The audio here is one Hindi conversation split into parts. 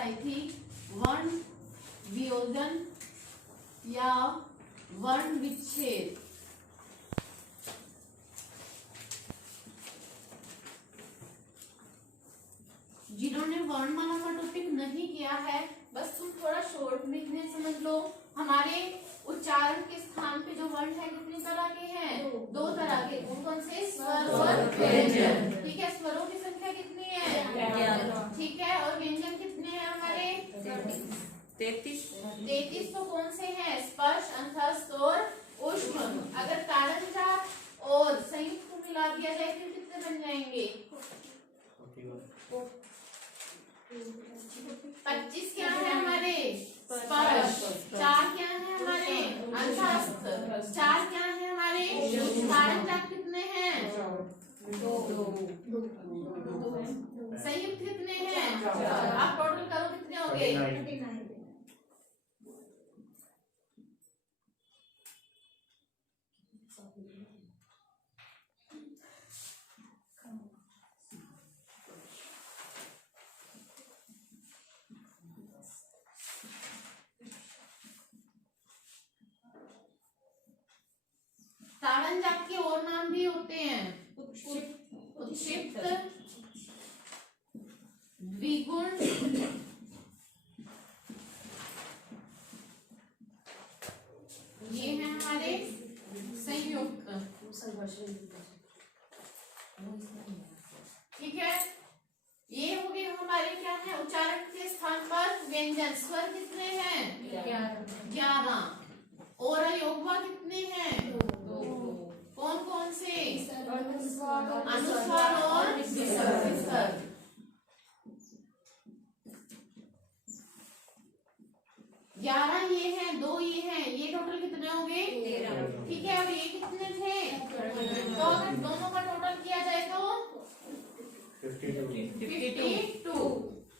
आई थी वर्ण वियोजन या वर्ण विच्छेद। जिन्होंने वर्णमाला का टॉपिक नहीं किया है, बस तुम थोड़ा शॉर्ट में समझ लो। हमारे उच्चारण के स्थान पे जो वर्ण है कितनी तरह के हैं? दो तरह के। कौन कौन से? स्वर और व्यंजन। ठीक है, स्वरों की संख्या कितनी है? ठीक है, और व्यंजन कितने हैं हमारे? 33। तो कौन से हैं? स्पर्श, अंतस्थ और ऊष्म। अगर ताड़नजा और संयुक्त को मिला दिया जाए फिर कितने बन जाएंगे? 25 क्या है हमारे? स्पर्श। 4 क्या है हमारे? अंतस्थ। 4 क्या है हमारे? ताड़नजा कितने हैं? 2। संयुक्त कितने हैं? 4। आप टोटल करो कितने हो गए? ताड़नजा के और नाम भी होते हैं, उत्क्षिप्त, द्विगुण, ये हैं हमारे संयुक्त। ठीक है, ये हो गए हमारे क्या है? उच्चारण के स्थान पर व्यंजन। स्वर कितने हैं? 11। और अयोगवा कितने हैं? 2। कौन कौन से? अनुस्वार और विसर्ग। 11 ये हैं, 2 ये हैं, ये टोटल कितने हो गए? 13। ठीक है, अब ये कितने थे? तो अगर दोनों का टोटल किया जाए तो 52।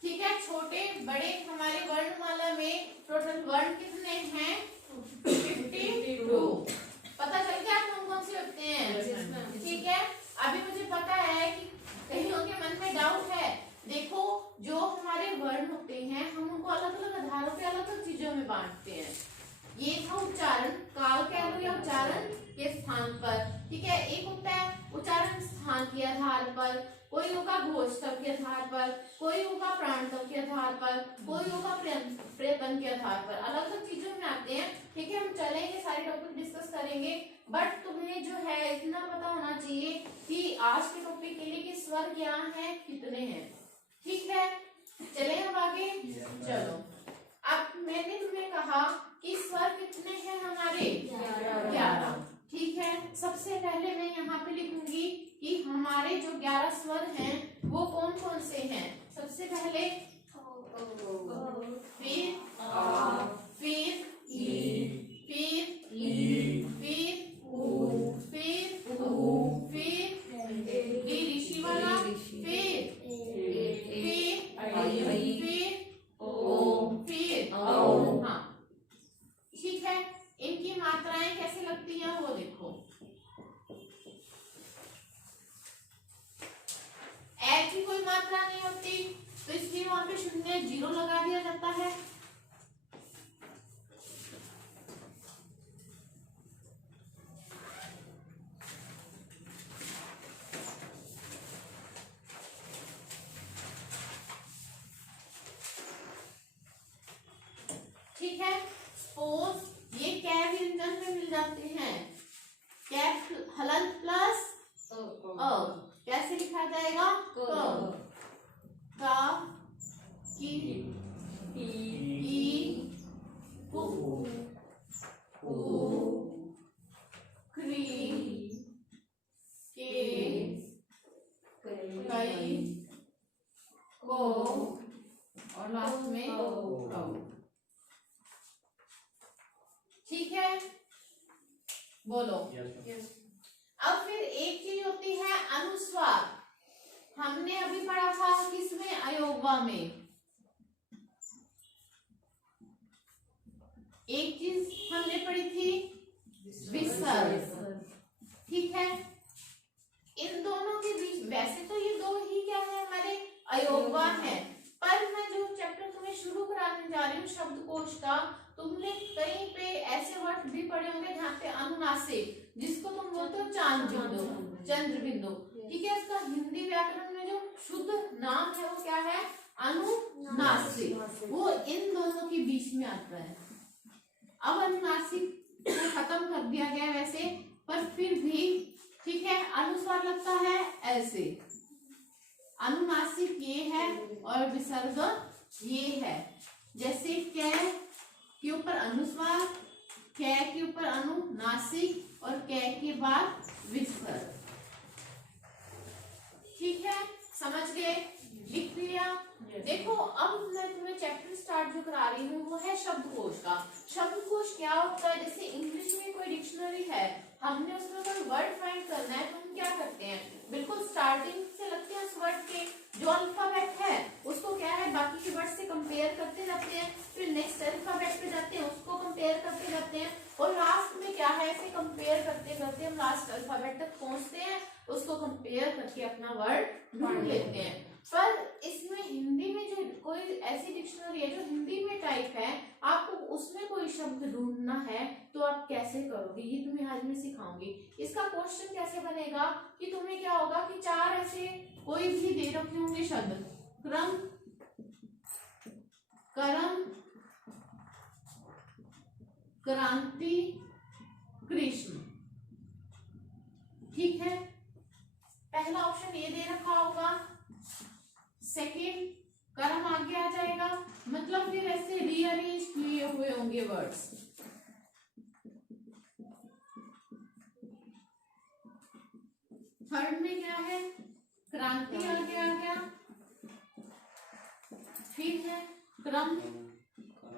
ठीक है, छोटे बड़े हमारे वर्णमाला में टोटल वर्ण कितने हैं? 52। पता चल गया कौन कौन से होते हैं? ठीक है, अभी मुझे पता है कि कहीं के मन में डाउट है। देखो, जो हमारे वर्ण होते हैं हम उनको अलग अलग आधारों पे अलग अलग चीजों में बांटते हैं। ये था उच्चारण काल कह लो या उच्चारण के स्थान पर। ठीक है, एक होता है उच्चारण स्थान के आधार पर, कोई होगा घोषतव के आधार पर, कोई होगा प्राणतव के आधार पर, कोई होगा प्रेतन के आधार पर, अलग अलग चीजों में आते हैं। ठीक है, हम चलेंगे, सारे टॉपिक डिस्कस करेंगे, बट तुम्हें जो है इतना पता होना चाहिए कि आज के टॉपिक के लिए कि स्वर क्या है, कितने हैं। ठीक है, चले हम आगे। चलो, अब मैंने तुम्हें कहा कि स्वर कितने हैं हमारे? 11। ठीक है, सबसे पहले मैं यहाँ पे लिखूंगी कि हमारे जो 11 स्वर हैं वो कौन कौन से हैं। सबसे पहले फिर फिर फिर फिर फिर ऋषि वाला, फिर हाँ। ठीक है, इनकी मात्राएं कैसे लगती हैं वो देखो। ए की कोई मात्रा नहीं होती तो इसलिए वहां पे 0 0 लगा दिया जाता है। ठीक है, सपोज ये कै व्यंजन में मिल जाते हैं। कै हलंत प्लस अ, कैसे लिखा जाएगा? का की कु क्री के कई को और लास्ट में कौ। ठीक है, बोलो। अब फिर एक चीज होती है अनुस्वार। हमने अभी पढ़ा था किसमें? अयोगवा में। एक चीज हमने पढ़ी थी विसर्ग। ठीक है, इन दोनों के बीच वैसे तो ये दो ही क्या है हमारे? अयोगवा है, पर कल मैं जो चैप्टर तुम्हें शुरू कराने जा रही हूँ शब्दकोश का, तुमने कहीं पे ऐसे वर्ड भी पढ़े होंगे जहाँ पे अनुनासिक, जिसको तुम बोलते हो चांद बिंदु, चंद्र बिंदु, ठीक है। इसका हिंदी व्याकरण में जो शुद्ध नाम है वो क्या है? अनुनासिक। वो इन दोनों के बीच में आता है। अब अनुनासिक को खत्म कर दिया गया वैसे, पर फिर भी ठीक है, अनुस्वार लगता है ऐसे, अनुनासिक ये है और विसर्ग ये है। जैसे कै के ऊपर अनुस्वार, कै के ऊपर अनुनासिक और कै के बाद विसर्ग। ठीक है, समझ गए? लिख लिया? देखो अब मैं तुम्हें चैप्टर स्टार्ट जो करा रही हूँ वो है शब्दकोश का। शब्दकोश क्या होता है? जैसे इंग्लिश में कोई डिक्शनरी है, हमने उसमें कोई वर्ड फाइंड करना है तो हम क्या करते हैं? बिल्कुल स्टार्टिंग से लगते हैं उस वर्ड के, जो अल्फाबेट है उसको क्या है बाकी के वर्ड से कंपेयर करते जाते हैं, फिर नेक्स्ट अल्फाबेट पे जाते हैं उसको कंपेयर करते जाते हैं, और लास्ट में क्या है ऐसे कंपेयर करते करते हम लास्ट अल्फाबेट तक पहुंचते हैं, उसको कंपेयर करके अपना वर्ड ढूंढ लेते हैं। पर इसमें हिंदी में जो कोई ऐसी डिक्शनरी है जो हिंदी में टाइप है, आपको उसमें कोई शब्द ढूंढना है तो आप कैसे करोगे, ये तुम्हें आज मैं सिखाऊंगी। इसका क्वेश्चन कैसे बनेगा कि तुम्हें क्या होगा कि चार ऐसे कोई भी दे रखे होंगे शब्द, क्रम, करम, क्रांति, कृष्ण, ठीक है। पहला ऑप्शन ये दे रखा होगा, सेकेंड कर्म आगे आ जाएगा, मतलब फिर ऐसे रीअरेंज किए हुए होंगे वर्ड्स। थर्ड में क्या है? क्रांति आगे आ गया, फिर है क्रम,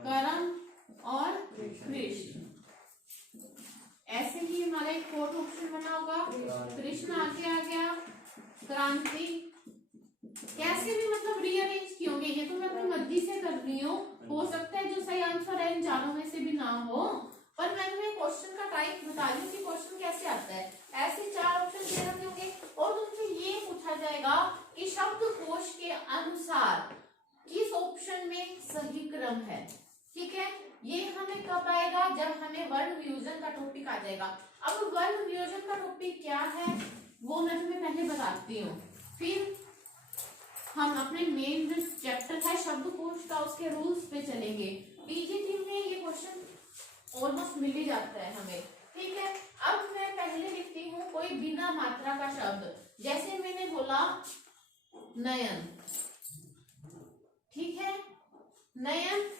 करम और कृष्ण। ऐसे ही हमारा एक फोर्थ ऑप्शन बना होगा, कृष्ण आगे आ गया, क्रांति, कैसे भी मतलब रीअरेंज किए होंगे, ये तो मैं अपनी मर्जी से कर रही हूँ, हो सकता है जो सही आंसर है इन चारों में से भी ना हो, पर मैं तुम्हें क्वेश्चन का टाइप बता रही हूँ कि क्वेश्चन कैसे आता है। ऐसे चार ऑप्शन दे रखे होंगे और तुमसे ये पूछा जाएगा कि शब्दकोश के अनुसार किस ऑप्शन में सही क्रम है, ठीक है। ये हमें कब आएगा? जब हमें वर्ण वियोजन का टॉपिक आ जाएगा। अब वर्ण वियोजन का टॉपिक क्या है वो मैं तुम्हें पहले बताती हूँ, फिर हम अपने मेन जो चैप्टर है शब्दकोश का उसके रूल्स पे चलेंगे। पीजीटी में ये क्वेश्चन ऑलमोस्ट मिल ही जाता है हमें, ठीक है। अब मैं पहले लिखती हूँ कोई बिना मात्रा का शब्द, जैसे मैंने बोला नयन, ठीक है, नयन।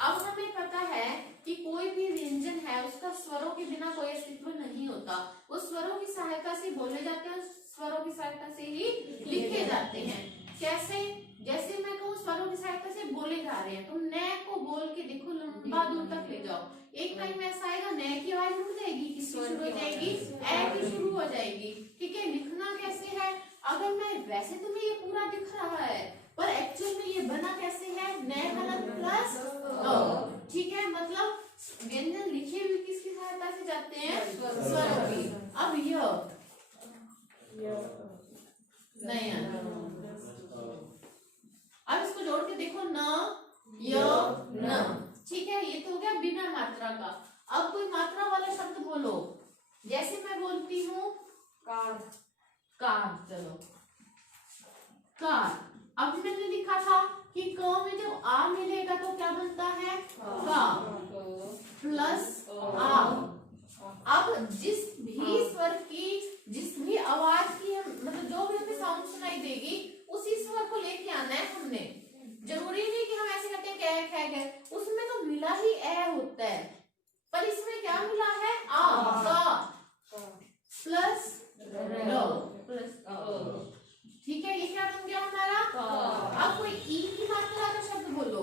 अब हमें पता है कि कोई भी व्यंजन है उसका स्वरों के बिना कोई अस्तित्व नहीं होता, उस स्वरों की सहायता से बोले जाते हैं, स्वरों की सहायता से ही लिखे जाते हैं। कैसे? जैसे मैं कहूँ स्वरों की सहायता से बोले जा रहे हैं, तुम न को बोल के देखो, लंबा दूर तक ले जाओ, एक टाइम ऐसा आएगा न की आवाज रुक जाएगी, किसकी शुरू हो जाएगी? ए की शुरू हो जाएगी, ठीक है। लिखना कैसे है? अगर मैं वैसे तुम्हें ये पूरा दिख रहा है पर एक्चुअल में ये बना कैसे है? न हलक प्लस अ, ठीक है। मतलब व्यंजन लिखे हुए किसकी सहायता से जाते हैं? स्वरों की। अब यह नयन, अब इसको जोड़ के देखो, न, य, न, ठीक है। ये तो हो गया बिना मात्रा का। अब कोई मात्रा वाला शब्द बोलो, जैसे मैं बोलती हूँ कार, कार, चलो कार। अब मैंने लिखा था कि क में जब आ मिलेगा तो क्या बनता है? का प्लस आ। अब जिस भी स्वर की, जिस भी आवाज की मतलब जो भी हमें साउंड सुनाई देगी उसी स्वर को लेके आना है हमने। जरूरी नहीं कि हम ऐसे कहते हैं कै कै, उसमें तो मिला ही ए होता है, पर इसमें क्या मिला है? आ, का प्लस रो प्लस अ, ठीक है। ये क्या बन गया हमारा? अब कोई ई की मात्रा का शब्द बोलो,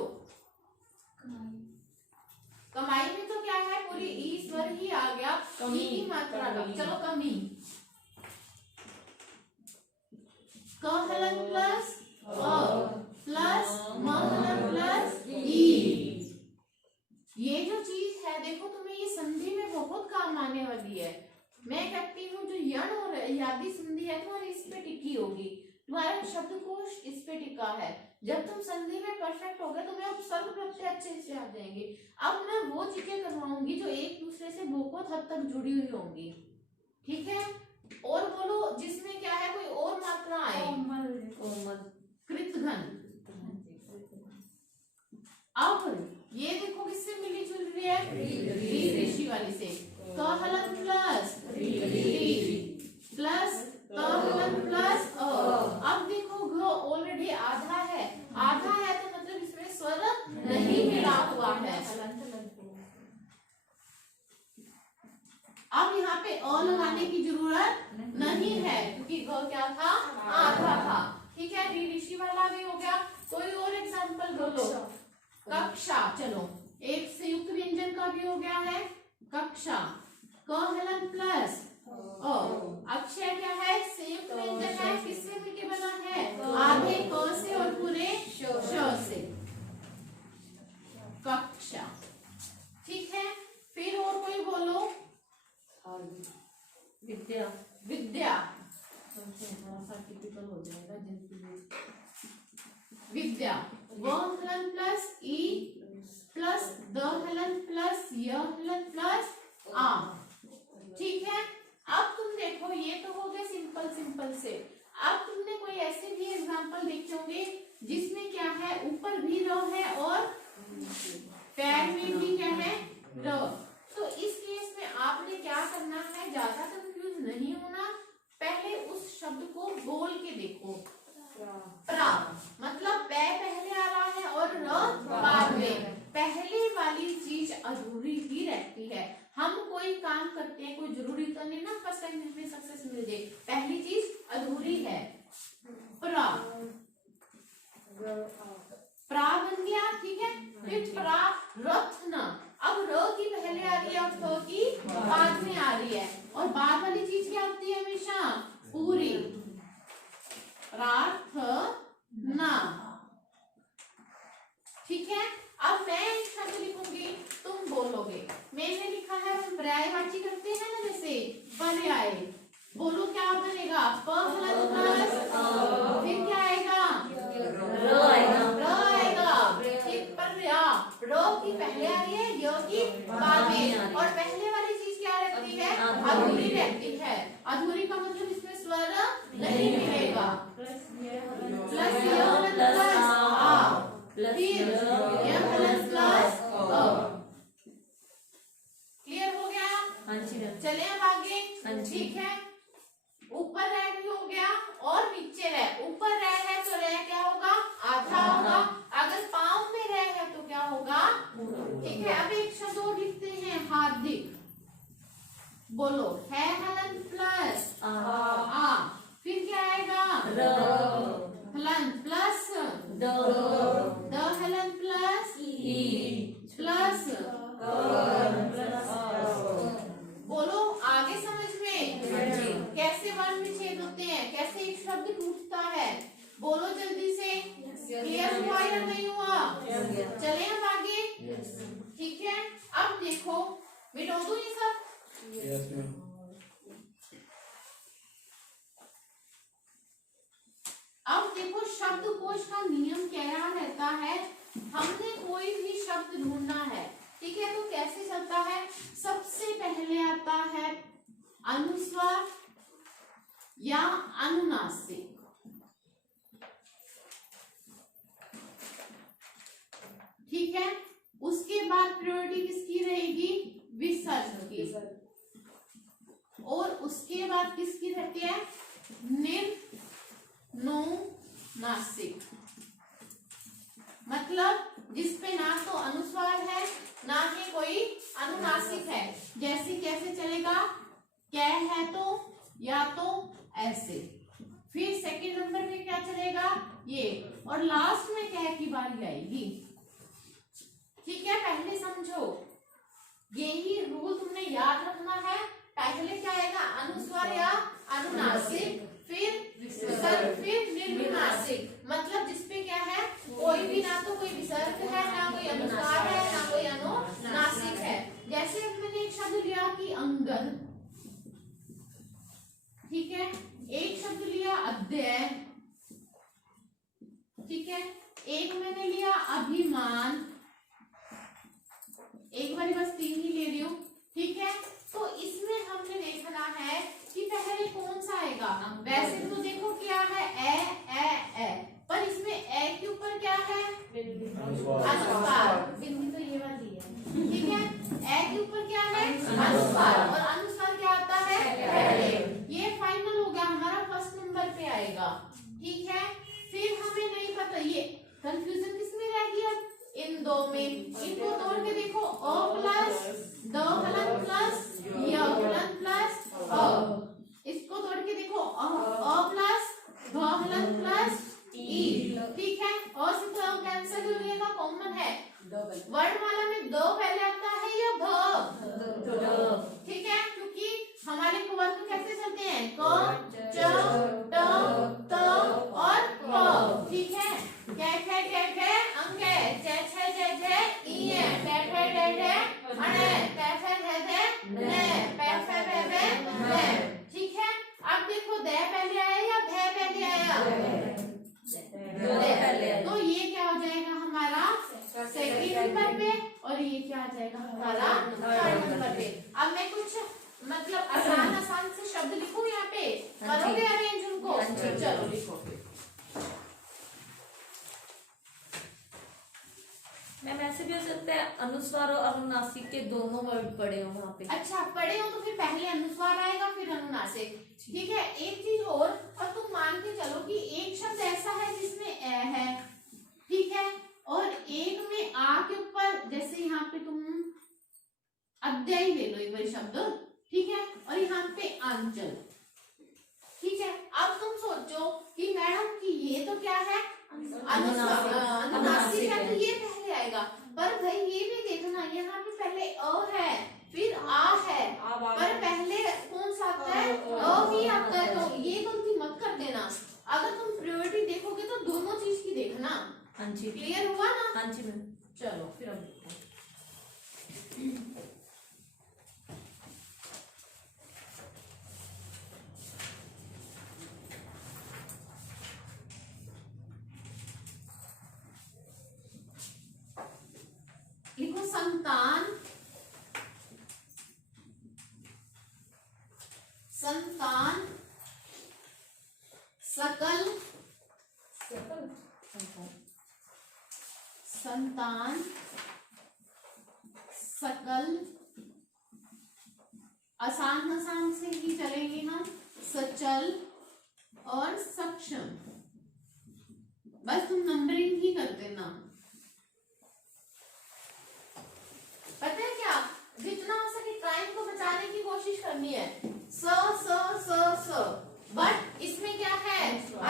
कमाई में तो क्या है? पूरी ई स्वर ही आ गया, ई की मात्रा का। चलो कमी, क हलन प्लस अ प्लस म हलन प्लस ई। ये जो चीज है देखो तुम्हें ये संधि में बहुत काम आने वाली है। मैं कहती हूँ जो यण और यादी संधि है तुम्हारी इस पे टिकी होगी, तुम्हारा शब्दकोश इस पे टिका है। जब तुम संधि में परफेक्ट हो गए तुम्हें उपसर्ग प्रत्यय अच्छे से आ जाएंगे। अब मैं वो चीजें करवाऊंगी जो एक दूसरे से बहुत हद तक जुड़ी हुई होंगी, ठीक है। और बोलो जिसमें क्या है कोई और मात्रा आए, कृतघन। अब ये देखो किससे मिली जुल रही है, री ऋषि वाली से। क हलन प्लस री प्लस क हलन प्लस अ। अब देखो घ ऑलरेडी आधा है तो मतलब इसमें स्वर नहीं मिला हुआ है। अब यहाँ पे अ लगाने की जरूरत नहीं है क्योंकि घ क्या था, आधा था, ठीक है। री ऋषि वाला भी हो गया। कोई और एग्जांपल बोलो। कक्षा, चलो एक संयुक्त व्यंजन का भी हो गया है कक्षा। क हलन प्लस अ। अक्षय क्या है, संयुक्त व्यंजन है, किससे मिलके बना है, आधे क से और पूरे श से। कक्षा, ठीक है। फिर और कोई बोलो। विद्या, विद्या थोड़ा सा टिपिकल हो जाएगा विद्या। व हलन प्लस ई प्लस द हलन प्लस य हलन प्लस आ, ठीक है। अब तुम देखो ये तो हो गया सिंपल से। अब तुमने कोई ऐसे भी एग्जांपल देखे होंगे जिसमें क्या है ऊपर भी र है और पैर में भी क्या है र। तो इस केस में आपने क्या करना है, ज्यादा कंफ्यूज नहीं होना, पहले उस शब्द को बोल के देखो। प्रा मतलब पै पहले आ रहा है और र बाद में। पहले वाली चीज अधूरी ही रहती है। हम कोई काम करते हैं कोई जरूरी तो नहीं ना फर्स्ट टाइम में सक्सेस मिल जाए, पहली चीज अधूरी है। प्रा प्रा बन गया, ठीक है। फिर प्रा रत्न, अब र की पहले आ रही है और थ की बाद में आ रही है, और बाद वाली चीज क्या होती है हमेशा, पूरी। प्रार्थना, ठीक है। अब मैं एक शब्द लिखूंगी तुम बोलोगे। मैंने लिखा है हम पर्यायवाची करते हैं ना, जैसे पर्याय। बोलो क्या बनेगा, प हलन प्लस फिर क्या आएगा, र आएगा। फिर पर्या, र की पहले आ रही है, य की बाद में, और पहले वाली चीज क्या रहती है, अधूरी रहती है। अधूरी का मतलब इसमें स्वर नहीं मिलेगा। प्लस य हलन प्लस आ, फिर य हलन प्लस अ। क्लियर हो गया? हाँ जी। चले अब आगे, ठीक है। ऊपर रह भी हो गया और नीचे रह। ऊपर रह है तो रह क्या होगा, आधा होगा। अगर पाँव में रह है तो क्या होगा, ठीक है। अब एक शब्द और लिखते हैं, हार्दिक। बोलो, है हलन प्लस आ, फिर क्या आएगा, हलन प्लस द हलन प्लस ई प्लस। बोलो आगे समझ में कैसे वर्ण विच्छेद होते हैं, कैसे एक शब्द टूटता है। बोलो जल्दी से, क्लियर हुआ या नहीं हुआ? चले अब आगे, ठीक है। अब देखो, मिटा दूं ये सब? अब देखो शब्दकोश का नियम क्या रहता है। हमने कोई भी शब्द ढूंढना है, ठीक है, तो कैसे चलता है, सबसे पहले आता है अनुस्वार या अनुनासिक, ठीक है। उसके बाद प्रायोरिटी किसकी रहेगी, विसर्ग की, और उसके बाद किसकी रहती है, निर्नुनासिक। मतलब जिसपे ना तो अनुस्वार है ना ही कोई अनुनासिक है। जैसे कैसे चलेगा, कै है तो या तो ऐसे, फिर सेकंड नंबर पे क्या चलेगा, ये, और लास्ट में कै की बारी आएगी, ठीक है। पहले समझो, यही रूल तुमने याद रखना है। पहले क्या आएगा, अनुस्वार या अनुनासिक, फिर विसर्ग, फिर निर्नुनासिक। मतलब जिसपे क्या है, कोई भी ना तो कोई विसर्ग है ना कोई अनुस्वार है ना कोई अनुनासिक है। जैसे मैंने एक शब्द लिया कि अंगद, ठीक है। एक शब्द लिया अध्ययन, ठीक है। अभिमान, एक बार बस 3 ही ले रही हूँ, ठीक है। तो इसमें हमने देखना है कि पहले कौन सा आएगा। वैसे तो देखो क्या है ए, पर इसमें ए के ऊपर क्या है अनुस्वार, बिंदी तो ये वाली है, ठीक है। ए के ऊपर क्या है अनुस्वार, और अनुस्वार क्या आता है पहले। ये फाइनल हो गया हमारा, फर्स्ट नंबर पे आएगा, ठीक है। फिर हमें नहीं पता, ये कंफ्यूजन किसमें रह गया, इन दो में। इनको तोड़ के देखो अ प्लस द हलन प्लस य हलन प्लस अ, इसको तोड़ के देखो अ प्लस ध हलन प्लस ई, ठीक है। और से तो कैंसिल हो गया, कॉमन है। वर्णमाला में दो पहले आता है या ध, ठीक है, क्योंकि हमारे वर्ग कैसे चलते हैं क च ट त और प, ठीक है। कै कै अंक है, छै छै जै जै ई है, टै ठै डै डै अणे, तै फै धै धै नै, पै फै भै भै नै, ठीक है। अब देखो दे पहले आया या धै पहले आया, तो ये क्या हो जाएगा हमारा सेकंड नंबर पे, और ये क्या आ जाएगा हमारा थर्ड नंबर पे। अब मैं कुछ मतलब आसान से शब्द लिखूं यहाँ पे, करोगे अरेंज उनको, चलो लिखो। मैम ऐसे भी हो सकता है अनुस्वार और अनुनासिक के दोनों वर्ड पड़े हो वहाँ पे। अच्छा पढ़े हो तो फिर पहले अनुस्वार आएगा फिर अनुनासिक, ठीक है। एक चीज और तुम मान के चलो कि एक शब्द ऐसा है जिसमें ए है, ठीक है, और एक में आ के ऊपर, जैसे यहाँ पे तुम अध्याय ले लो एक बार शब्द, ठीक है, और यहाँ पे अंचल, ठीक है। अब तुम सोचो कि मैडम कि ये तो क्या है अनुनासिक है, तो ये पहले आएगा। पर भाई ये भी देखना, यहाँ पे पहले अ है फिर आ है, पर पहले कौन सा आता है अ भी आता है, तो ये गलती मत कर देना। अगर तुम प्रायोरिटी देखोगे तो दोनों चीज की देखना। हाँ जी, क्लियर हुआ ना? हाँ जी मैम। चलो फिर अब देखते हैं। लिखो संतान, संतान, सकल, संतान, सकल, आसान से ही चलेंगे हम, सचल और सक्षम। बस तुम नंबरिंग ही कर देना। पता है क्या, जितना हो सके टाइम को बचाने की कोशिश करनी है। स स स स, बट इसमें क्या है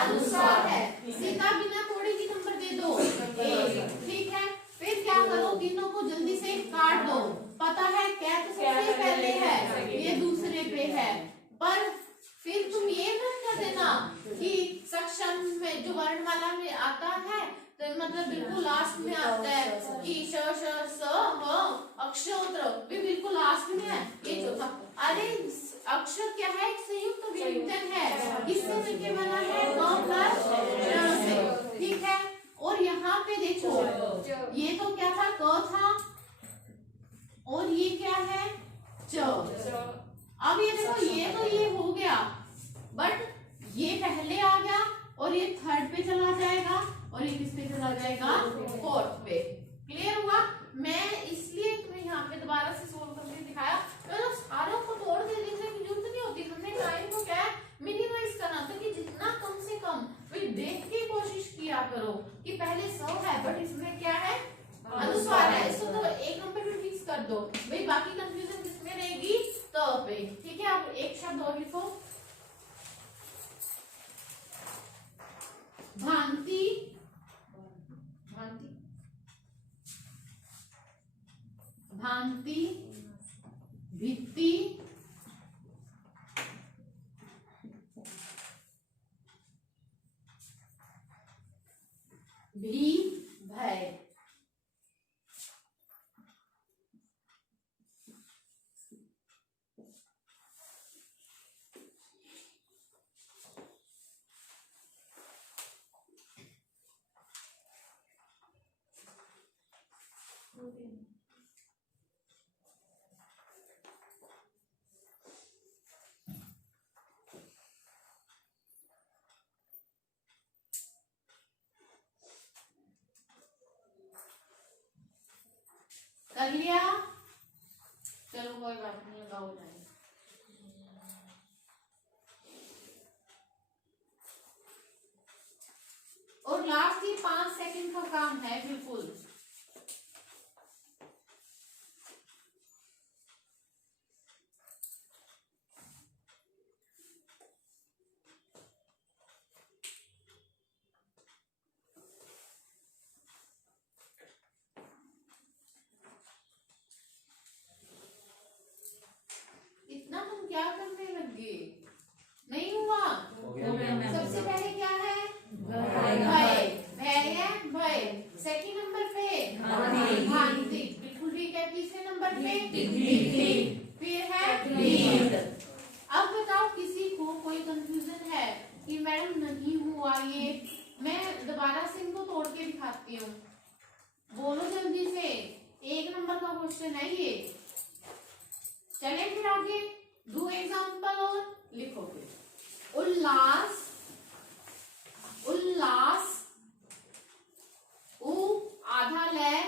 अनुस्वार है, सीधा बिना तोड़े की नंबर दे दो एक, ठीक है। फिर क्या करो, तीनों को जल्दी से काट दो। पता है क्या तो सबसे पहले है, ये दूसरे पे है, पर फिर तुम ये मत कर देना कि सक्षम में जो वर्णमाला में आता है तो मतलब बिल्कुल लास्ट में आता है कि श श स ह, अक्षर भी बिल्कुल लास्ट में है, ये चौथा। अरे अक्षर क्या है, एक संयुक्त व्यंजन है, किससे मिलके बना है क प्लस श से, ठीक है। और यहाँ पे देखो ये तो क्या था क था, और ये क्या है च। अब ये देखो ये तो ये हो गया, बट ये पहले आ गया और ये थर्ड पे चला जाएगा और ये किस पे चला जाएगा फोर्थ पे। क्लियर हुआ? मैं इसलिए तुम्हें यहाँ पे दोबारा से सोल्व करके दिखाया, तो सारों को तोड़ के लिखने की जरूरत नहीं होती। हमने टाइम को क्या है मिनिमाइज करना, तो कि जितना कम से कम भाई देख के कोशिश किया करो कि पहले 100 है बट इसमें क्या है अनुस्वार है, इसको तो एक नंबर पे फिक्स कर दो भाई, बाकी कंफ्यूजन किसमें रहेगी तो पे, ठीक है। अब एक शब्द और लिखो, भांति, भांति, भांति, भित्ति, भी, भय। कर लिया? चलो कोई बात नहीं, लगा हो जाएगा। और लास्ट ही 5 सेकंड का काम है बिल्कुल। इतना तुम क्या करने लगे? नहीं हुआ? सबसे पहले क्या है? भय। भय है भय। सेकंड नंबर पे भांति, बिल्कुल ठीक है। तीसरे नंबर पे फिर है नींद। अब बताओ किसी को कोई कंफ्यूजन है कि मैडम नहीं हुआ ये? मैं दोबारा से इनको तोड़ के दिखाती हूँ, बोलो जल्दी से। 1 नंबर का क्वेश्चन है ये। चले फिर आगे, दो एग्जाम्पल और लिखो फिर। उल्लास, उल्लास, उ आधा ले,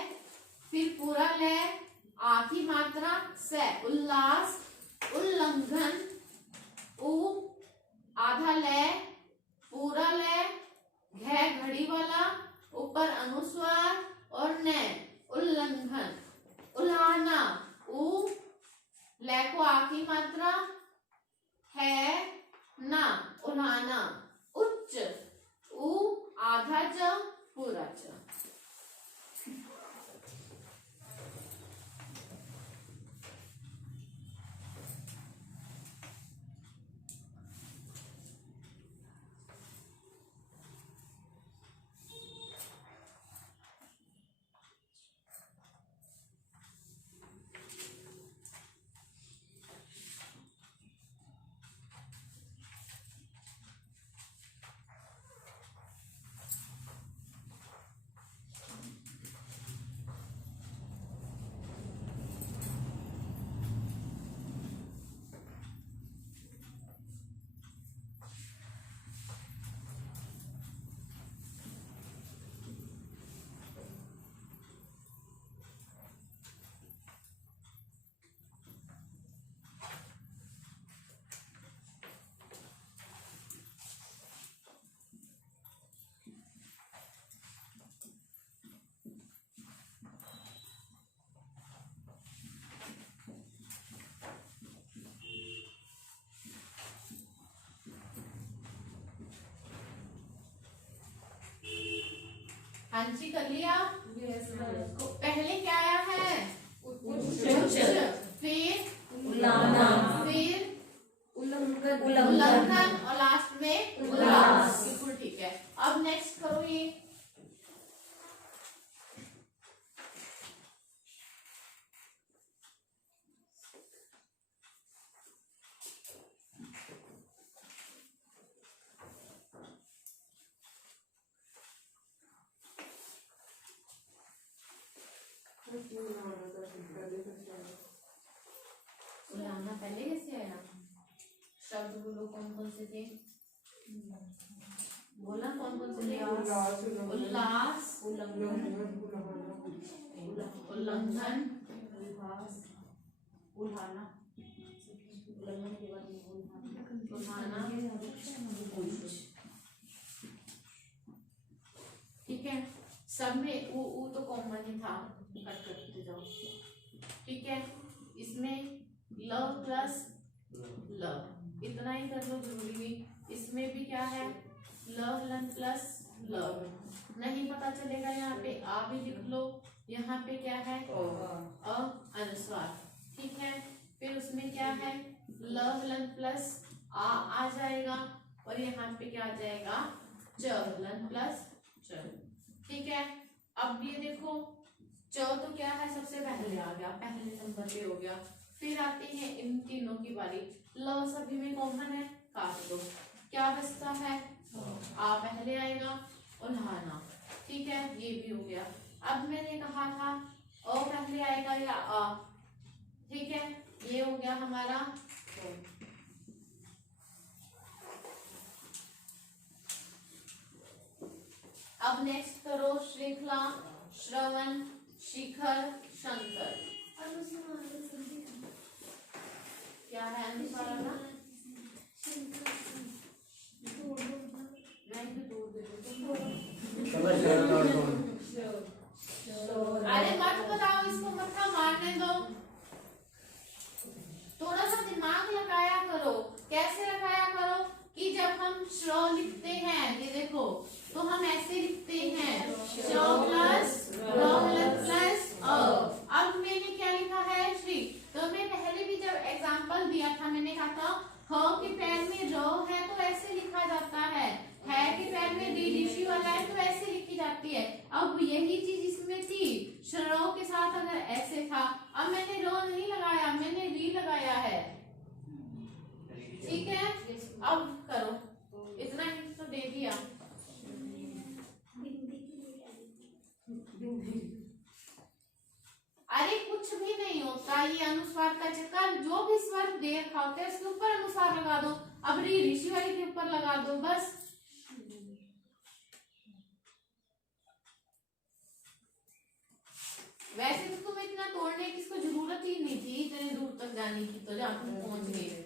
फिर पूरा ले, आ की मात्रा से, उल्लास। उल्लंघन, उ आधा ले, पूरा ले, घ घड़ी वाला, ऊपर अनुस्वार और न, उल्लंघन। उल्हाना, उ ले को आ की मात्रा है ना, उल्हाना। उच्च, उ आधा च, पूरा च। हाँ जी, कर लिया। पहले क्या आया है? उच्च, फिर उलाना, फिर उल्लंघन और लास्ट में उल्लास। बिल्कुल ठीक है। अब नेक्स्ट करो ये। उलाना पहले कैसे आया? शब्द बोलो कौन कौन से थे? बोला कौन कौन से थे? उल्लास, उल्लंघन, उल्हाना, उल्हाना, ठीक है। सब में ऊ तो कॉमन ही था, कट करते जाओ। ठीक है, इसमें लव प्लस लव, इतना ही कर लो, जरूरी नहीं। इसमें भी क्या है? लव लन प्लस लव। नहीं पता चलेगा यहाँ पे आ भी लिख लो। यहाँ पे क्या है? अ अनुस्वार। ठीक है, फिर उसमें क्या है? लव लन प्लस आ जाएगा, और यहाँ पे क्या आ जाएगा? च लन प्लस च। ठीक है, अब ये देखो, च तो क्या है? सबसे पहले आ गया, पहले नंबर पे हो गया। फिर आती है इन तीनों की बारी। ल सभी में कॉमन है, काट दो। क्या बचता है? आ पहले आएगा, उल्हाना। ठीक है, ये भी हो गया। अब मैंने कहा था अ पहले आएगा या आ। ठीक है, ये हो गया हमारा। अब नेक्स्ट करो श्रृंखला, श्रवण, शिखर, शंकर। क्या है अनुस्वार वाला? मैं भी तोड़ देती हूँ। अरे मत बताओ इसको, मत मारने दो। थोड़ा सा दिमाग लगाया करो। कैसे लगाया करो कि जब हम श्र लिखते हैं, ये देखो, तो हम ऐसे लिखते हैं श्र प्लस र प्लस अ। अब मैंने क्या लिखा है श्री, तो मैं पहले भी जब एग्जांपल दिया था मैंने कहा था ह के पैर में र है तो ऐसे लिखा जाता है के पैर में ऋषि वाला है तो ऐसे लिखी जाती है। अब यही चीज इसमें थी, श्रो के साथ अगर ऐसे था, अब मैंने रो नहीं लगाया, मैंने री लगाया है। ठीक है, अब करो, इतना ही तो दे दिया। अरे कुछ भी नहीं होता, ये अनुस्वार का चक्कर, जो भी स्वर दे रखा होता है उसके ऊपर अनुस्वार लगा दो। अब री ऋषि वाले के ऊपर लगा दो बस। वैसे तो तुम्हें इतना तोड़ने की इसको जरूरत ही नहीं थी, इतने दूर तक जाने की, तो जहाँ तुम पहुंच गए।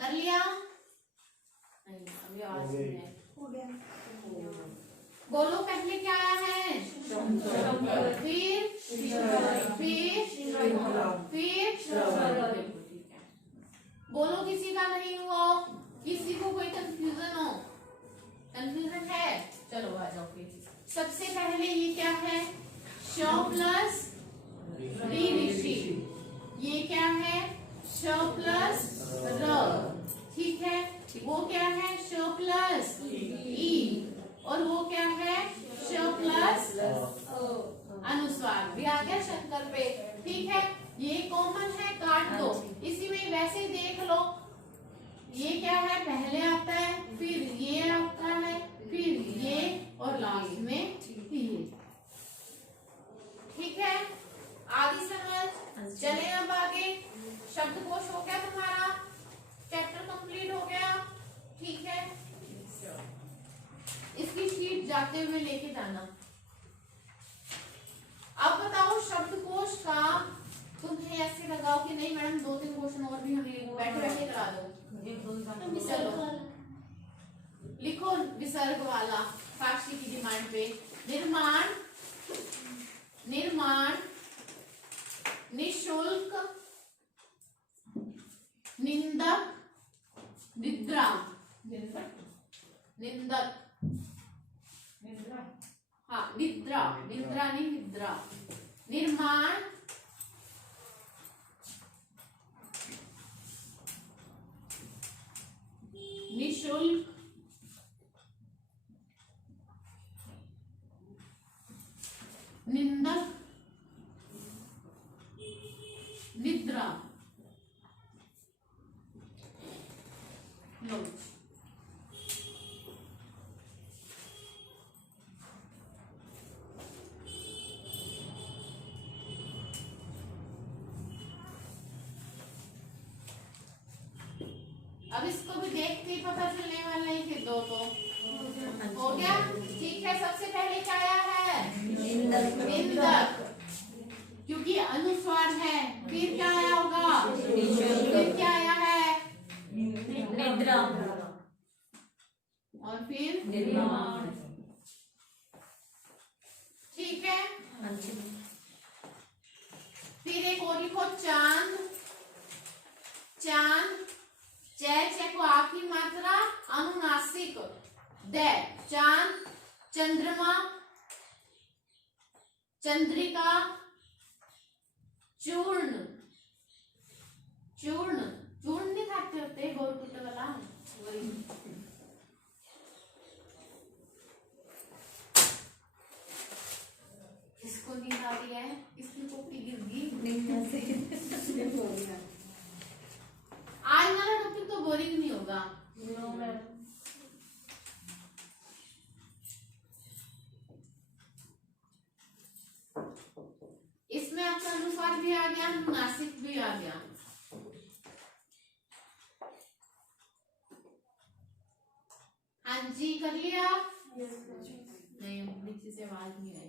कर लिया? नहीं, अभी आवाज नहीं है। हो गया। बोलो पहले क्या आया है? फिर बोलो, किसी का नहीं हुआ, किसी को कोई कंफ्यूजन हो? कंफ्यूजन है? चलो आ जाओ फिर। सबसे पहले ये क्या है? श प्लस री ऋषि। ये क्या है? श प्लस र। ठीक है, वो क्या है? श प्लस ई। और वो क्या है? श प्लस अनुस्वार भी आ गया शंकर पे। ठीक है, ये कॉमन है, काट दो। इसी में वैसे देख लो, ये क्या है? पहले आता है, फिर ये आता है, फिर ये, और लास्ट में ये। ठीक है, आगे समझ चले। अब आगे शब्दकोश हो गया तुम्हारा, चैप्टर कंप्लीट हो गया। ठीक है, इसकी शीट जाते हुए लेके जाना। अब बताओ शब्दकोश का तुम्हें ऐसे लगाओ कि नहीं मैडम 2-3 क्वेश्चन और भी हमें बैठे बैठे करा दो। चलो लिखो विसर्ग वाला, साक्षी की डिमांड पे। निर्माण, निर्माण, निशुल्क, निंदक, निद्रा। निंदक, हाँ निद्रा, निद्रा नहीं निद्रा। निर्माण, निशुल्क, निंदक, निद्रा। लो अब इसको भी देखते ही पता चलने वाला है कि दो तो हो गया। ठीक है, सबसे पहले क्या आया है? निंदक, क्योंकि अनुस्वार है। फिर क्या आया होगा? फिर क्या आया है? निद्रा, और फिर निर्माण। ठीक है, फिर एक और लिखो, चांद। चांद, च को आखिरी मात्रा, अनुनासिक द। चांद, चंद्रमा, चंद्रिका, चूर्ण। चूर्ण, चूर्ण नहीं खाते होते गोलकुट वाला, वही। किसको नींद आ रही है? किसकी कॉपी गिर गई? आज वाला टॉपिक तो बोरिंग नहीं होगा। अनुस्वार भी आ गया, अनुनासिक भी आ गया। हाँ जी, कर लिया? नहीं, नीचे से आवाज नहीं आई।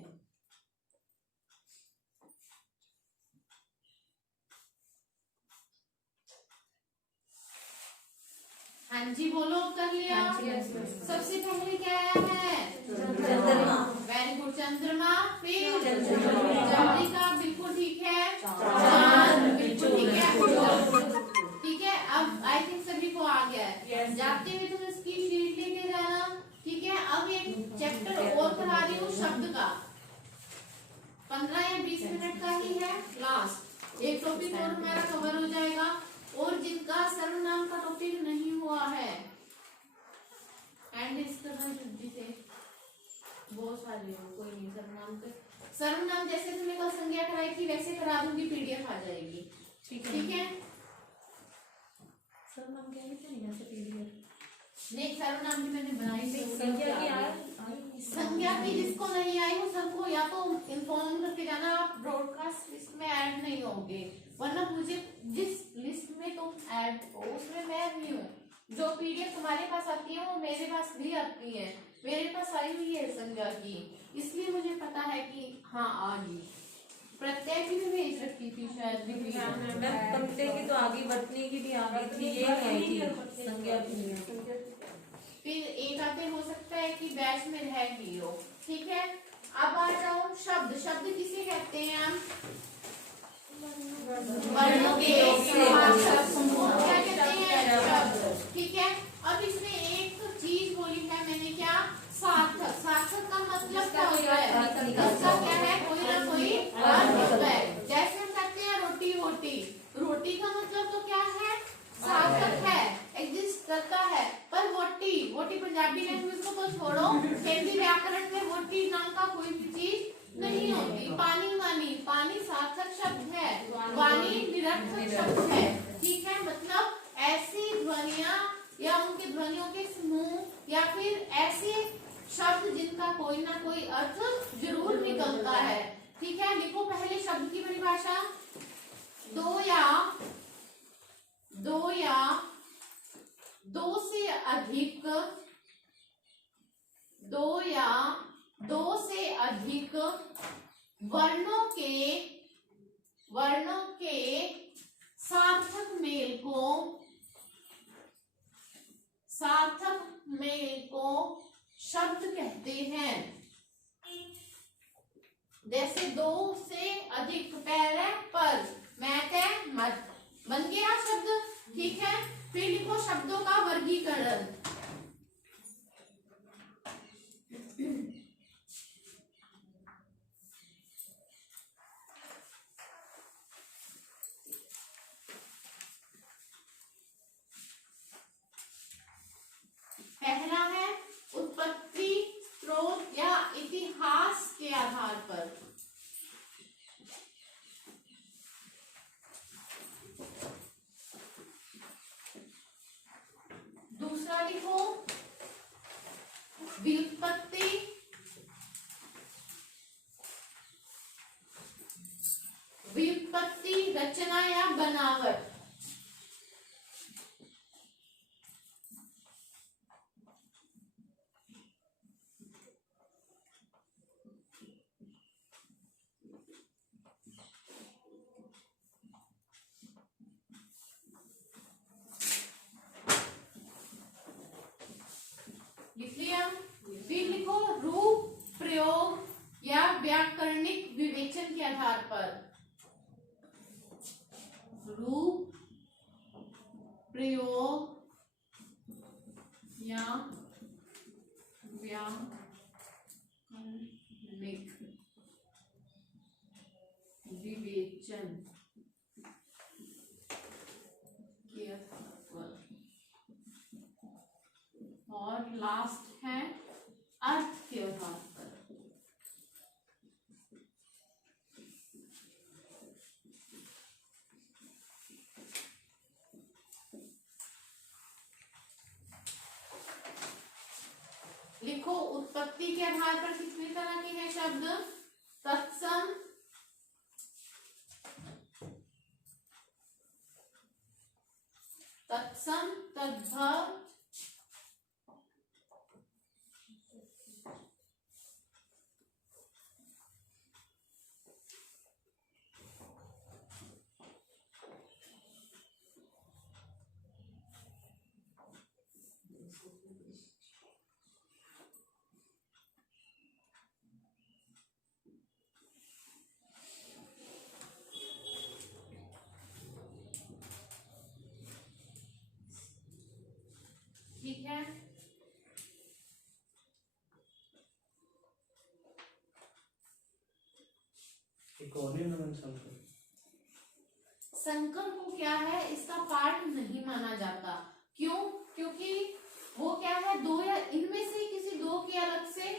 हाँ जी बोलो, कर लिया? सबसे पहले क्या आया है? चंद्रमा। वेरी गुड, चंद्रमा। फिर चंद्रिका, बिल्कुल ठीक है। चांद, बिल्कुल ठीक है। ठीक है, अब आई थिंक सभी को आ गया है। जाते हुए तुम इसकी शीट लेके जाना। ठीक है, अब एक चैप्टर और करा रही हूँ शब्द का, 15 या 20 मिनट का ही है लास्ट। एक टॉपिक और हमारा कवर हो जाएगा। और जिनका सर्वनाम का टॉपिक नहीं हुआ है एंड इसका से बहुत सारे हो, कोई नहीं। सर्वनाम जैसे तुमने कल संज्ञा कराई थी वैसे करा दूंगी, पीडीएफ आ जाएगी। ठीक है। सर्वनाम क्या है? नहीं ऐसे पीडीएफ नहीं, सर्वनाम भी मैंने बनाई थी। संज्ञा की संज्ञा की जिसको नहीं आई वो सबको या तो इन्फॉर्म करके जाना, आप ब्रॉडकास्ट लिस्ट में ऐड नहीं होंगे, वरना मुझे जिस लिस्ट में तुम ऐड हो उसमें मैं भी हूँ। जो पीडीएफ तुम्हारे पास आती है वो मेरे पास भी आती है, मेरे पास आई हुई है संज्ञा की, इसलिए मुझे पता है कि हाँ आ गई। प्रत्यय की भी भेज रखी थी शायद। प्रत्यय की तो आगे, बटने की भी आ गई थी, ये नहीं आई थी संज्ञा की। फिर एक आते हो सकता है कि बैच में रहेगी हो। ठीक है, अब आ जाओ शब्द। शब्द किसे कहते हैं हम? वर्णों के समासक समूह क्या कहते हैं? शब्द। ठीक है, अब इसमें एक तो चीज बोली है मैंने, क्या? सार्थक। सार्थक का मतलब क्या होता है? इसका क्या है? कोई ना कोई अर्थ होता है। जैसे हम कहते हैं रोटी वोटी, रोटी का मतलब तो क्या है? सार्थक है, एग्जिस्ट करता है। पर वोटी, वोटी पंजाबी लैंग्वेज को तो छोड़ो, हिंदी व्याकरण में वोटी नाम का कोई भी चीज नहीं होती। पानी वानी, पानी सार्थक शब्द है, वाणी निरर्थक शब्द है। ठीक है, मतलब ऐसी ध्वनियां या उनके ध्वनियों के समूह या फिर ऐसे शब्द जिनका कोई ना कोई अर्थ जरूर निकलता है। ठीक है, लिखो पहले शब्द की परिभाषा। दो या दो से अधिक, दो या दो से अधिक वर्णों के सार्थक मेल को शब्द कहते हैं। जैसे दो से अधिक, पहले पर, मैथ है मत, बन गया शब्द। ठीक है, फिर लिखो शब्दों का वर्गीकरण। पहला है उत्पत्ति, स्रोत या इतिहास के आधार पर। दूसरा लिखो व्युत्पत्ति, रचना या बनावट। लिख लिया? फिर लिखो रूप, प्रयोग या व्याकरणिक विवेचन के आधार पर। रूप, प्रयोग या व्याकरणिक विवेचन के आधार पर। और लास्ट है अर्थ के आधार पर। लिखो उत्पत्ति के आधार पर कितनी तरह के हैं शब्द? तत्सम, तत्सम, तद्भव, ठीक है। संकर को क्या है, इसका पार्ट नहीं माना जाता। क्यों? क्योंकि वो क्या है, दो या इनमें से किसी दो के अलग से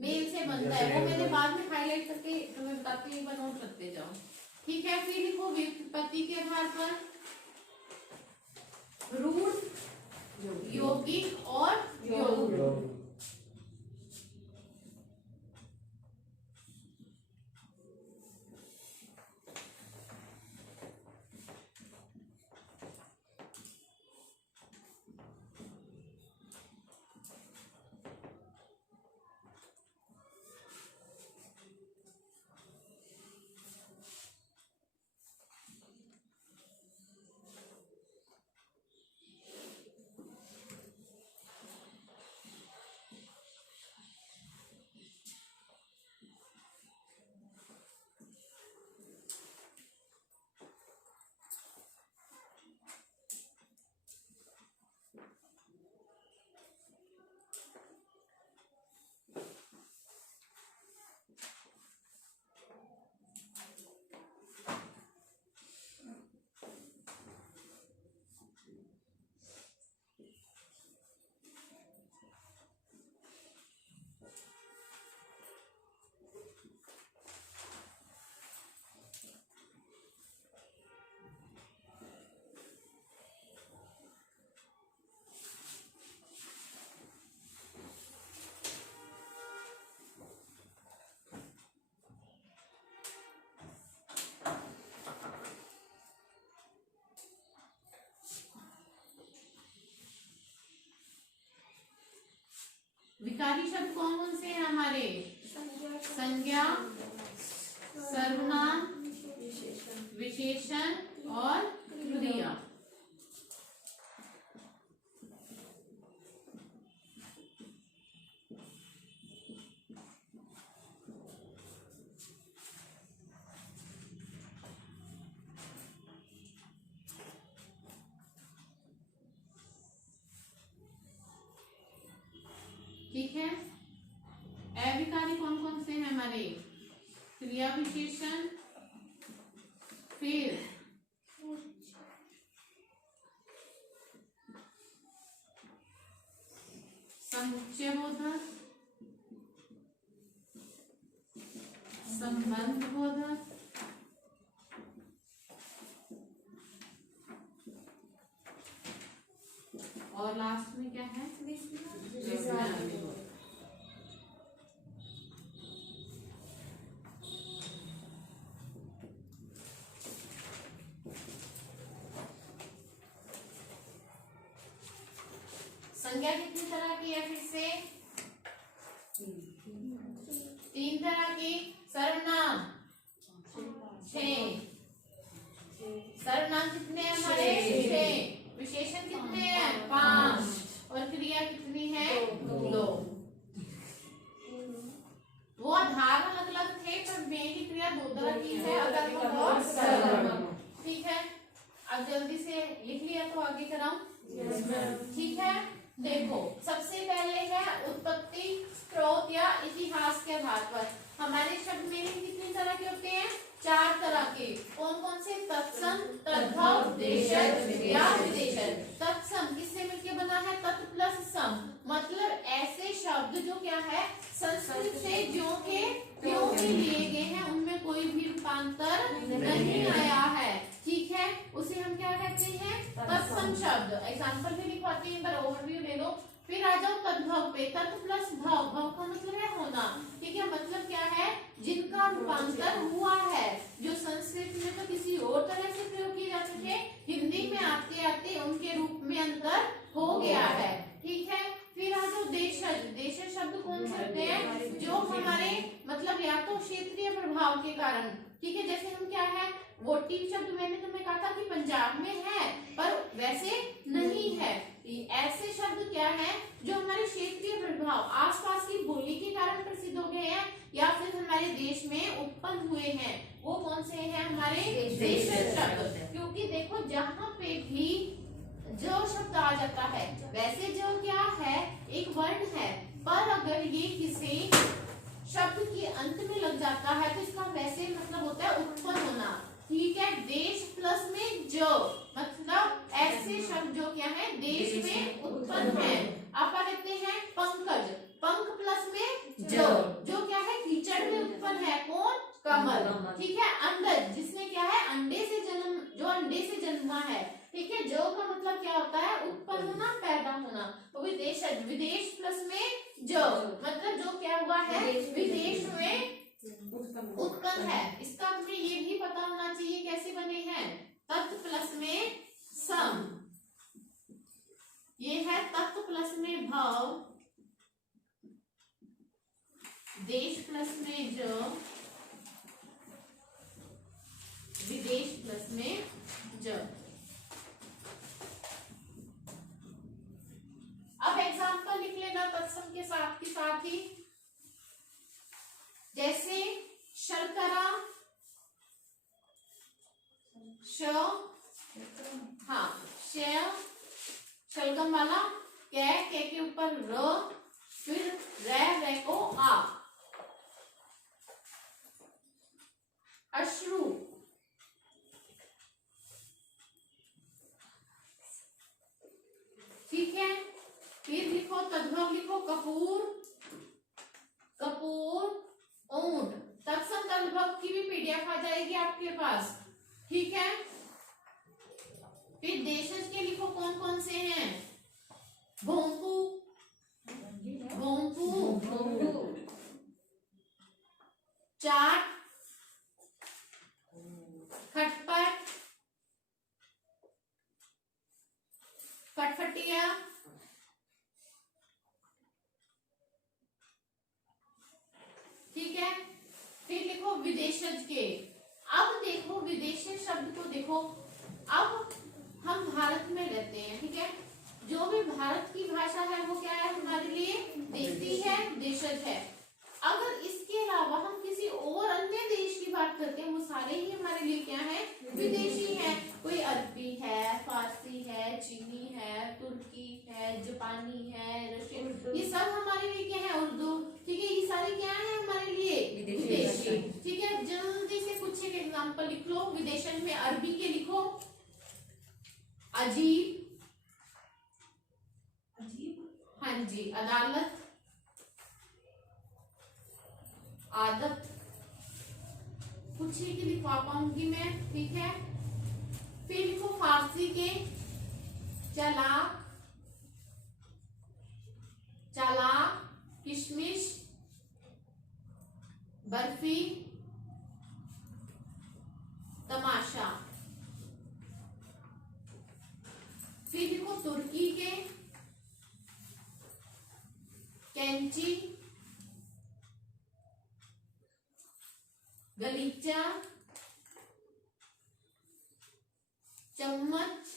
मेल से बनता है। वो मैंने बाद में हाईलाइट करके तुम्हें बताती हूँ, एक बार नोट करते जाओ। ठीक है, फिर लिखो व्युत्पत्ति के आधार पर रूढ़, यौगिक और योग। विकारी शब्द कौन कौन से हैं हमारे? संज्ञा, सर्वनाम, विशेषण और क्रिया। ठीक है, अविकारी कौन कौन से हैं हमारे? क्रिया विशेषण, फिर समुच्चय बोधक, संबंध बोधक, और लास्ट में क्या है? विज्ञान। संज्ञा कितनी तरह की है? फिर से 3 तरह की। सर्वनाम 6, सर्वनाम कितने हैं हमारे? 6। विशेषण कितने हैं? 5। और क्रिया कितनी है? 2। वो आधार अलग अलग थे, पर मेरी क्रिया 2 तरह की है, अगर और सर्वनाम। ठीक है, अब जल्दी से लिख लिया तो आगे कराऊं? ठीक है, देखो सबसे पहले है उत्पत्ति, स्रोत या इतिहास के आधार पर। हमारे शब्द में कितनी तरह के होते हैं? 4 तरह के। कौन कौन से? तत्सम, तद्भव, देशज या विदेशज। तत्सम किससे मिलकर बना है? तत् प्लस सम, मतलब ऐसे शब्द जो क्या है, संस्कृत से ज्यों के त्यों ही लिए गए हैं, उनमें कोई भी रूपांतर नहीं आया है। ठीक है, उसे हम क्या कहते हैं? तत्सम शब्द। एग्जाम्पल भी लिखवाते हैं, पर ओवरव्यू ले लो। फिर आ जाओ तद्भव पे। तत् प्लस भव, भव का मतलब है होना। ठीक है, मतलब क्या है? जिनका रूपांतर हुआ है, जो संस्कृत में तो किसी और तरह से प्रयोग किए जाते थे, हिंदी में आते आते उनके रूप में प्रभाव के कारण, ठीक है। जैसे हम क्या है, वोटिंग शब्द मैंने तुम्हें कहा था कि पंजाब में है पर वैसे नहीं है। ऐसे शब्द क्या है जो हमारे क्षेत्रीय प्रभाव, आसपास की बोली के कारण प्रसिद्ध हो गए हैं या फिर हमारे देश में उत्पन्न हुए हैं, वो कौन से हैं, हमारे देशज शब्द। क्योंकि देखो जहाँ पे भी जो शब्द आ जाता है, वैसे जो क्या है एक वर्ण है, पर अगर ये किसी शब्द के अंत में लग जाता है तो इसका वैसे मतलब होता है उत्पन्न होना, ठीक है। देश प्लस में जो, मतलब ऐसे शब्द जो क्या है देश में उत्पन्न है। आप क्या कहते हैं, पंकज, पंख प्लस में जो क्या है कीचड़ में उत्पन्न है, कौन, कमल, ठीक है। अंडज, जिसने क्या है अंडे से जन्म, जो अंडे से जन्मा है, ठीक है। जो का मतलब क्या होता है उत्पन्न होना, पैदा होना। तो विदेश, विदेश प्लस में जो, मतलब जो क्या हुआ है विदेश में उत्पन्न है। इसका हमें ये भी पता होना चाहिए कैसे बने हैं, तत् प्लस में सम, ये है तत् प्लस में भाव, देश प्लस में जो, विदेश प्लस में जो। अब एग्जाम्पल लिख लेना तत्सम के साथ ही, जैसे शर्करा, श, हाँ श, शलगम वाला, कै के ऊपर र, फिर रे को आ, अश्रु, ठीक है। फिर लिखो तद्भव, लिखो कपूर, कपूर, ऊंट। तत्सम तद्भव की भी पीडीएफ आ जाएगी आपके पास, ठीक है। फिर देशज के लिखो कौन कौन से हैं, भोंपू, भोंपू, चाट, खटपट, फटफटिया, ठीक है। फिर लिखो विदेशज के। अब देखो विदेशी शब्द को देखो, अब हम भारत में रहते हैं, ठीक है। जो भी भारत की भाषा है वो क्या है हमारे लिए देसी है, देशज है। अगर इसके अलावा हम किसी और अन्य देश की बात करते हैं वो सारे ही हमारे लिए क्या है, विदेशी है। कोई अरबी है, फारसी है, चीनी है, तुर्की है, जापानी है, रशियन, ये सब हमारे लिए क्या है, उर्दू, ठीक है। ये सारे क्या है हमारे लिए विदेशी, ठीक है। जल्दी से कुछ एक एग्जाम्पल लिख लो विदेशन में। अरबी के लिखो अजीब, हाँ जी, अदालत, आदत, कुछ ही की लिखवा पाऊंगी मैं, ठीक है। फिर लिखो फारसी के चालाक, चालाक, किशमिश, बर्फी, तमाशा। फिर लिखो तुर्की के कैंची, गलीचा, चम्मच।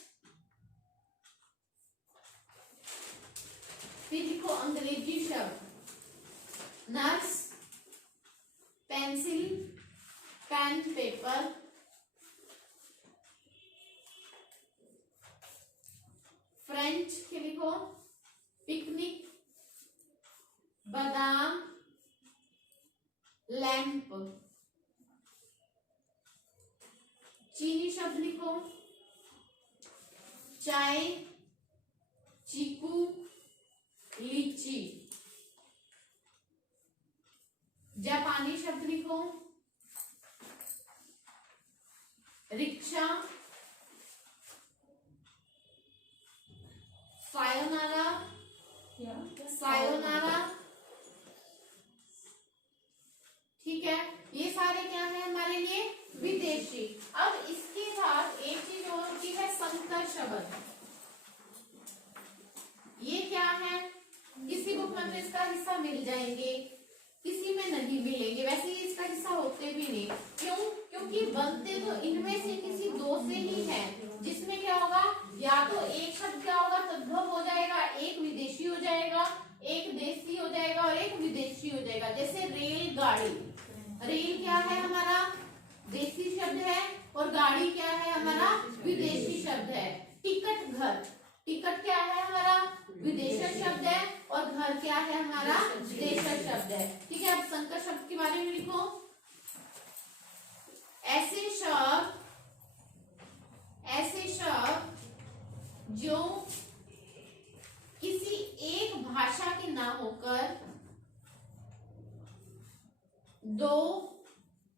फिर लिखो अंग्रेजी शब्द nurse, pencil, pen, paper. French के लिखो पिकनिक, बादाम, लैंप। चीनी शब्द लिखो चाय, चीकू, लीची। जापानी शब्द लिखो रिक्शा, सायोनारा, सायोनारा, ठीक है। ये सारे क्या है हमारे लिए विदेशी। अब इसके साथ एक चीज और होती है संकर शब्द। ये क्या है, किसी बुक में तो इसका हिस्सा मिल जाएंगे, किसी में नहीं मिलेंगे। वैसे ही इसका हिस्सा होते भी नहीं। क्यों? क्योंकि बनते तो इनमें से किसी दो से ही है, जिसमें क्या होगा, या तो एक शब्द क्या होगा, तद्भव हो जाएगा, एक विदेशी हो जाएगा, एक देशी हो जाएगा और एक विदेशी हो जाएगा। जैसे रेलगाड़ी, रेल क्या है हमारा, देशी शब्द है, और गाड़ी क्या है हमारा, विदेशी शब्द है। टिकट घर, टिकट क्या है हमारा, विदेशी शब्द है, और घर क्या है हमारा, देशी शब्द है। ठीक है, अब संकर शब्द के बारे में लिखो। ऐसे शब्द जो किसी एक भाषा के ना होकर दो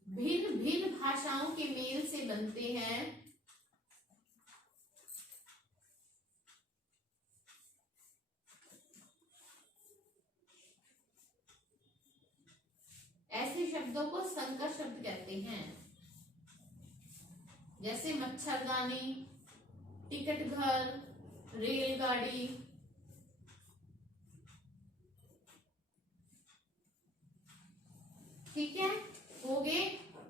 भिन्न भिन्न भाषाओं के मेल से बनते हैं, ऐसे शब्दों को संकर शब्द कहते हैं। जैसे मच्छरदानी, टिकट घर, रेलगाड़ी। ठीक है, हो गए।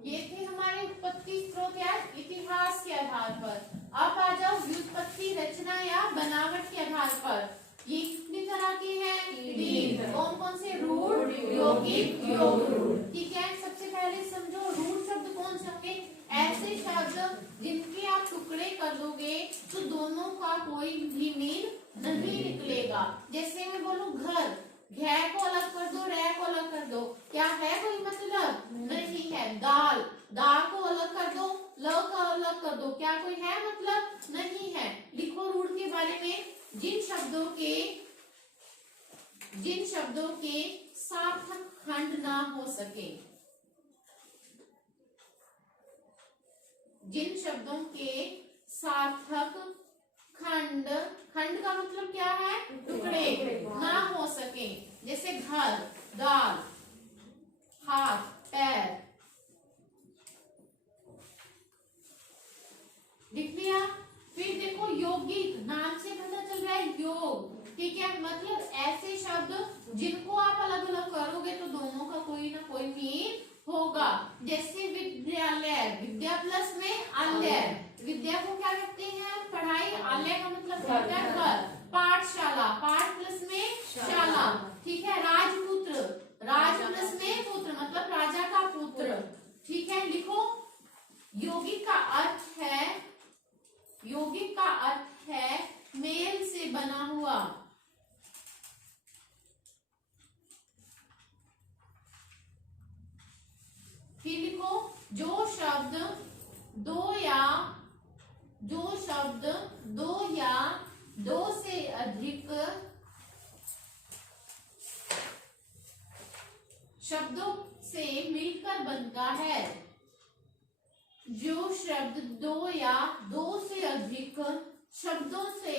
ये थे हमारे उत्पत्ति स्रोत या इतिहास के आधार पर। अब आ जाओ व्युत्पत्ति, रचना या बनावट के आधार पर। ये कितनी तरह के हैं, तीन। कौन कौन से, रूढ़, यौगिक, योग रूढ़। ठीक है, सबसे पहले समझो रूढ़ शब्द कौन से होंगे, ऐसे शब्द जिनके आप टुकड़े कर दोगे तो दोनों का कोई भी मीन नहीं निकलेगा। जैसे मैं बोलूं घर, घै को अलग कर दो, रै को अलग कर दो, क्या है कोई मतलब नहीं है। दाल, दा को अलग कर दो, ल को अलग कर दो, क्या कोई है मतलब नहीं है। लिखो रूढ़ के बारे में। जिन शब्दों के सार्थक खंड ना हो सके, जिन शब्दों के सार्थक खंड, खंड का मतलब क्या है, टुकड़े ना हो सके। जैसे घर, दाल, हाथ, पैर। लिख लिया। फिर देखो यौगिक, नाम से पता चल रहा है योग। ठीक है, मतलब ऐसे शब्द जिनको आप अलग अलग करोगे तो दोनों का कोई ना कोई मीन होगा। जैसे विद्यालय, विद्या प्लस में आलय, विद्या को क्या कहते हैं, पढ़ाई, आलय का मतलब क्या है, घर। पाठशाला, पाठ प्लस में शाला। ठीक है, राजपुत्र, राज प्लस में पुत्र मतलब राजा का पुत्र। ठीक है, लिखो। यौगिक का अर्थ है, यौगिक का अर्थ है मेल से बना हुआ। फिर लिखो, जो शब्द दो या दो से अधिक शब्दों से मिलकर बनता है। जो शब्द दो या दो से अधिक शब्दों से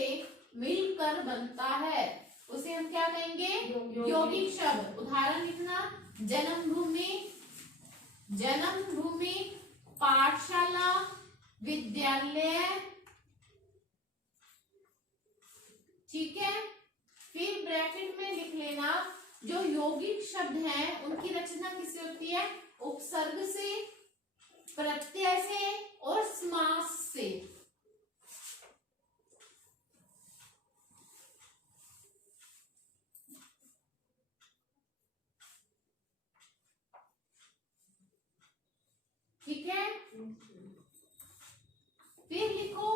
मिलकर बनता है उसे हम क्या कहेंगे, यौगिक शब्द। उदाहरण लिखना, जन्मभूमि, जन्मभूमि, पाठशाला, विद्यालय। ठीक है, फिर ब्रैकेट में लिख लेना, जो यौगिक शब्द हैं उनकी रचना किससे होती है, उपसर्ग से, प्रत्यय से और समास से। ठीक है, फिर लिखो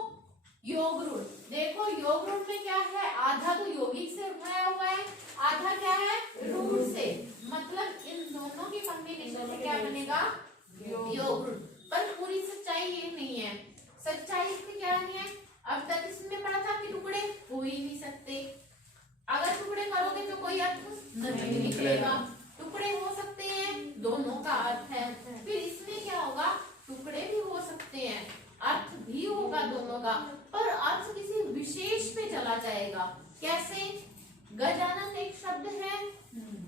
योग रूढ़। देखो योग रूढ़ में क्या है, आधा तो यौगिक से उठाया हुआ है, आधा क्या है, रूढ़ से। मतलब इन दोनों के कॉम्बिनेशन से क्या बनेगा, योग रूढ़। पर पूरी सच्चाई ये नहीं है। सच्चाई इसमें क्या नहीं है, अब तक इसमें पढ़ा था कि टुकड़े हो ही नहीं सकते। अगर टुकड़े करोगे तो कोई अर्थ नहीं निकलेगा। टुकड़े हो सकते हैं, दोनों का अर्थ है। फिर इसमें क्या होगा, टुकड़े भी हो सकते हैं, अर्थ भी होगा दोनों का, पर अर्थ किसी विशेष पे चला जाएगा। कैसे, गजानन एक शब्द है,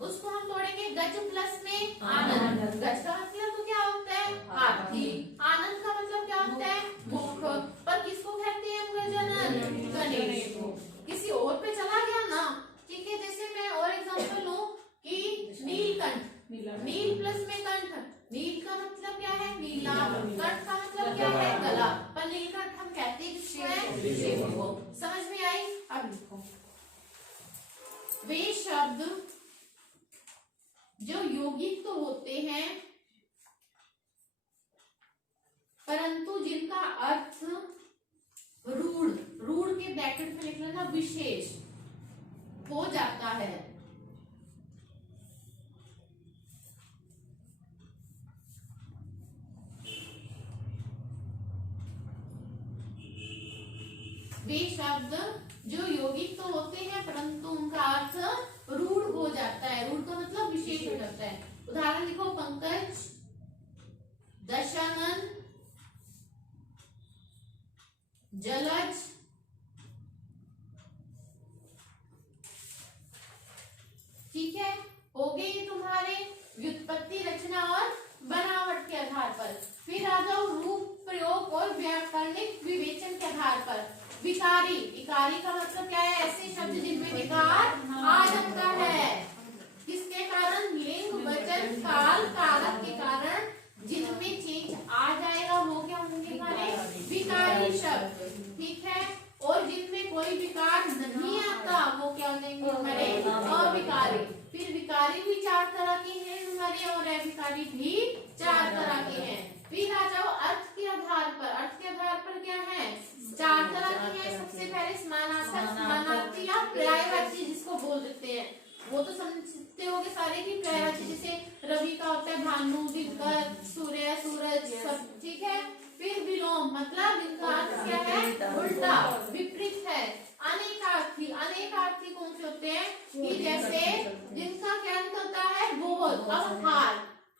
उसको हम तोड़ेंगे गज प्लस में आनंद। गज का मतलब तो क्या होता है, हाथी। आनंद का मतलब क्या होता है, मुख। पर किसको कहते हैं गजानन, गणेश को। किसी और पे चला गया ना। ठीक है, जैसे मैं और एग्जांपल लूं कि नीलकंठ, नील प्लस में कंठ, नील विशेषण को। समझ में आई? अब लिखो, वे शब्द जो यौगिक तो होते हैं परंतु जिनका अर्थ रूढ़, रूढ़ के ब्रैकेट में लिख लेना विशेष हो जाता है। वे शब्द जो यौगिक तो होते हैं परंतु उनका अर्थ रूढ़ हो जाता है। रूढ़ का मतलब विशेष हो जाता है। उदाहरण लिखो, पंकज, दशानन, जलज, ठीक है, हो गए ये तुम्हारे व्युत्पत्ति, रचना और बनावट के आधार पर। फिर आ जाओ रूप, प्रयोग और व्याकरणिक विवेचन के आधार पर। विकारी, विकारी का मतलब क्या है? ऐसे शब्द जिनमें विकार आ जाता है। किसके कारण? लिंग, वचन, काल, कारक के कारण जिनमें चेंज आ जाएगा वो क्या होंगे हमारे? विकारी शब्द, ठीक है। और जिनमें कोई विकार नहीं आता वो क्या होंगे हमारे? अविकारी। फिर विकारी भी चार तरह के हैं हमारे और अविकारी भी चार तरह के हैं। फिर आ जाओ अर्थ के आधार पर। अर्थ के आधार पर क्या है? चार तरह के हैं। सबसे पहले समानार्थक, समानार्थी या पर्यायवाची जिसको बोल देते हैं, वो तो समझते होंगे सारे की पर्यायवाची, जैसे रवि का होता है भानु, दिनकर, सूर्य, सूरज, सब, ठीक है। फिर विलोम मतलब इनका अर्थ क्या है? उल्टा, विपरीत है। अनेकार्थी, अनेकार्थी कौन से होते हैं? कि जैसे जिनका क्या अर्थ होता है? बहुत। अब हार,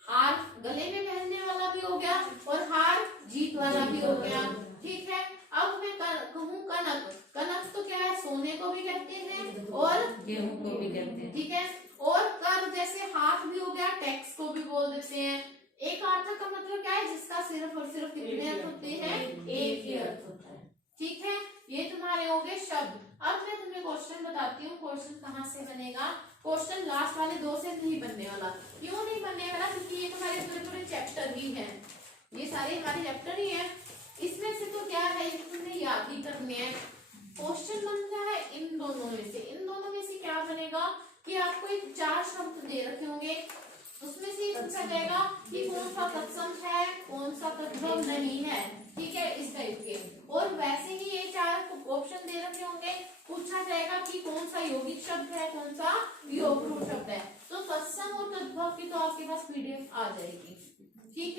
हार गले में पहनने वाला भी हो गया और हार जीत वाला भी हो गया, ठीक है। अब मैं कहूँ कनक, कनक तो क्या है? सोने को भी कहते हैं और गेहूं को भी कहते हैं, ठीक है। और कर जैसे हाथ भी हो गया, टैक्स को भी बोल देते हैं। एक अर्थ का मतलब क्या है? जिसका सिर्फ और सिर्फ कितने अर्थ होते हैं? एक ही अर्थ होता है, ठीक है। ये तुम्हारे हो गए शब्द। अब मैं तुम्हें क्वेश्चन बताती हूँ। क्वेश्चन कहाँ से बनेगा? क्वेश्चन लास्ट वाले दो से नहीं बनने वाला। क्यों नहीं बनने वाला? क्योंकि ये तुम्हारे पूरे पूरे चैप्टर ही है, ये सारे हमारे चैप्टर ही है। इसमें से तो क्या है, तुमने याद ही करने हैं। क्वेश्चन बनता है इन दोनों में से। इन दोनों में से क्या बनेगा कि आपको एक चार शब्द दे रखे होंगे, उसमें से पूछा जाएगा कि कौन सा तत्सम है, कौन सा तद्भव नहीं है, ठीक है, इस टाइप के। और वैसे ही ये चार ऑप्शन दे रखे होंगे, पूछा जाएगा कि कौन सा यौगिक शब्द है, कौन सा योगरूढ़ शब्द है। तो तत्सम और तद्भव की तो आपके पास पीडीएफ आ जाएगी, ठीक है।